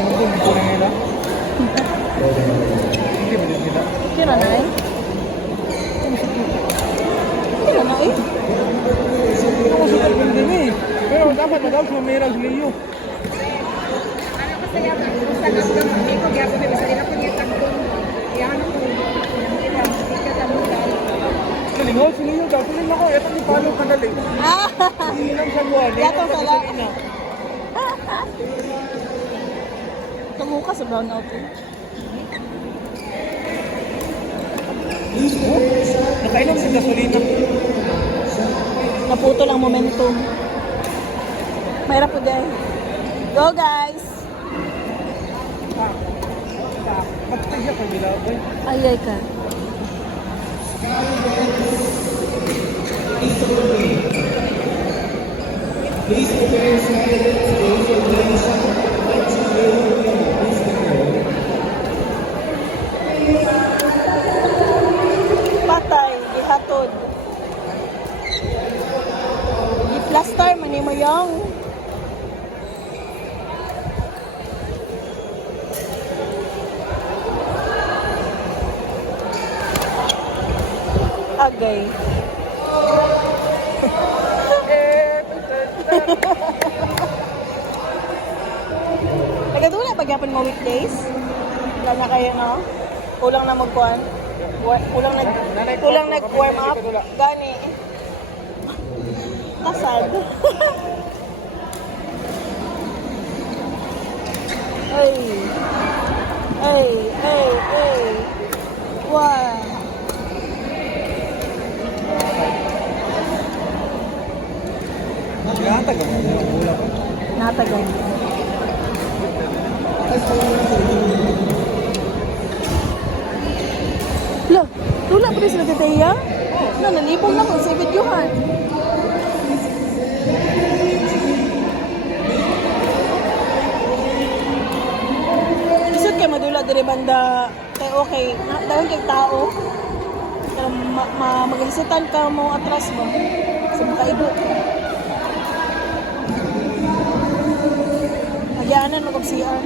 Yung gusto na nila. Hindi ba din nila? Kira na eh. Kira na eh. Ako sa pagpindin eh. Pero dapat nagaw sa may Raslio. Saya basta na ko kami ko gyapon may basta nila ko niya tagtong. Yan ko. Kita ta mo dai. Kalingaw sila yun. Dapat nila ko. Ito ni Palo kadali. Hindi lang sa buwan. Yato sala. Kamuka sa brown out eh. Nakainom sa gasolina. Naputo lang momentum. Mahirap po din. Go guys! Patay siya kung bilaw. Ayay ka. Patay, gihatod. I-plaster man mo yung agay. Nagadula pagyapon mo weekdays? Wala na kayo no? Kulang na magkuhan? Kulang nag-warm up? Gani. Kasad. Ay. Ay, ay, ay. Wow. Nakatagal mo yung ulam. Natagal. Lo, tula pa rin sila titaya? Na, nalipong na kung sa videohan. Isot kay madula diri banda kay okay, dahil kay tao. Pero magalisitan ka mo atras ba? Sa makaibo. Nagyanan mo kong CR.